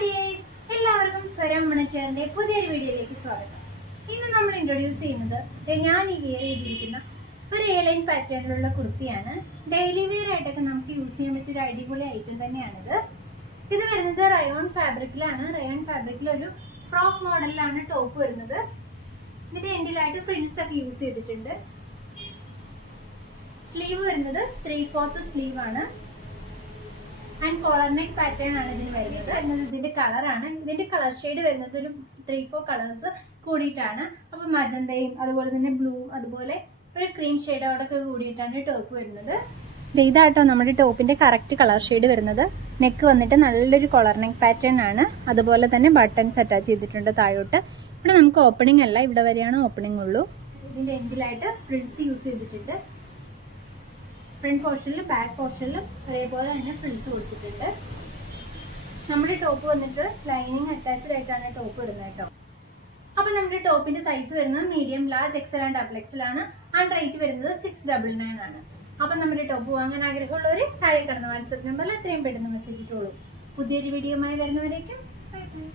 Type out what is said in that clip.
Dears എല്ലാവർക്കും സ്വരം മണിച്ചേറിന്റെ പുതിയൊരു വീഡിയോയിലേക്ക് സ്വാഗതം. ഇന്ന് നമ്മൾ ഇൻട്രൊഡ്യൂസ് ചെയ്യുന്നത് ഞാൻ ഈ വെയർ ചെയ്തിരിക്കുന്ന ഒരു എയർലൈൻ പാറ്റേണിലുള്ള കുർത്തിയാണ്. ഡെയിലി വെയർ ആയിട്ടൊക്കെ നമുക്ക് യൂസ് ചെയ്യാൻ പറ്റിയ ഒരു അടിപൊളി ഐറ്റം തന്നെയാണിത്. ഇത് വരുന്നത് റയോൺ ഫാബ്രിക്കിലാണ് റയോൺ ഫാബ്രിക്കിൽ ഒരു ഫ്രോക്ക് മോഡലിലാണ് ടോപ്പ് വരുന്നത്. ഇതിന്റെ എൻഡിലായിട്ട് ഫ്രിൻസ് ഒക്കെ യൂസ് ചെയ്തിട്ടുണ്ട്. സ്ലീവ് വരുന്നത് ത്രീ ഫോർത്ത് സ്ലീവ് ആണ്. ആൻഡ് കോളർ നെക്ക് പാറ്റേൺ ആണ് ഇതിന് വരുന്നത്. എന്നത് ഇതിന്റെ കളറാണ് ഇതിന്റെ കളർ ഷെയ്ഡ് വരുന്നത് ഒരു ത്രീ ഫോർ കളേഴ്സ് കൂടിയിട്ടാണ്. അപ്പൊ മജന്തയും അതുപോലെ തന്നെ ബ്ലൂ അതുപോലെ ഒരു ക്രീം ഷെയ്ഡോടൊക്കെ കൂടിയിട്ടാണ് ടോപ്പ് വരുന്നത്. ഇതാട്ടോ നമ്മുടെ ടോപ്പിന്റെ കറക്റ്റ് കളർ ഷെയ്ഡ് വരുന്നത്. നെക്ക് വന്നിട്ട് നല്ലൊരു കോളർ നെക്ക് പാറ്റേൺ ആണ്. അതുപോലെ തന്നെ ബട്ടൺസ് അറ്റാച്ച് ചെയ്തിട്ടുണ്ട് താഴോട്ട്. ഇവിടെ നമുക്ക് ഓപ്പണിംഗ് അല്ല ഇവിടെ വരെയാണ് ഓപ്പണിംഗ് ഉള്ളൂ. ഇതിന്റെ എൻഡിലായിട്ട് ഫ്രിഡ്സ് യൂസ് ചെയ്തിട്ടുണ്ട്. ഫ്രണ്ട് പോർഷനിലും ബാക്ക് പോർഷനിലും ഒരേപോലെ തന്നെ ഫ്രിൽസ് കൊടുത്തിട്ടുണ്ട്. നമ്മുടെ ടോപ്പ് വന്നിട്ട് ലൈനിങ് അറ്റാച്ച്ഡ് ആയിട്ടാണ് ടോപ്പ് ഇടുന്നത് കേട്ടോ. അപ്പൊ നമ്മുടെ ടോപ്പിന്റെ സൈസ് വരുന്നത് medium large XL and double XL ആണ്. ആൻഡ് റേറ്റ് വരുന്നത് സിക്സ് ഡബിൾ നയൻ ആണ്. അപ്പൊ നമ്മുടെ ടോപ്പ് വാങ്ങാൻ ആഗ്രഹമുള്ളവർ താഴെ കിടന്ന വാട്സപ്പ് നമ്പറിൽ എത്രയും പെട്ടെന്ന് മെസ്സേജ് ഇട്ടോളൂ. പുതിയൊരു വീഡിയോയുമായി വരുന്നവരേക്കും ബൈ ബൈ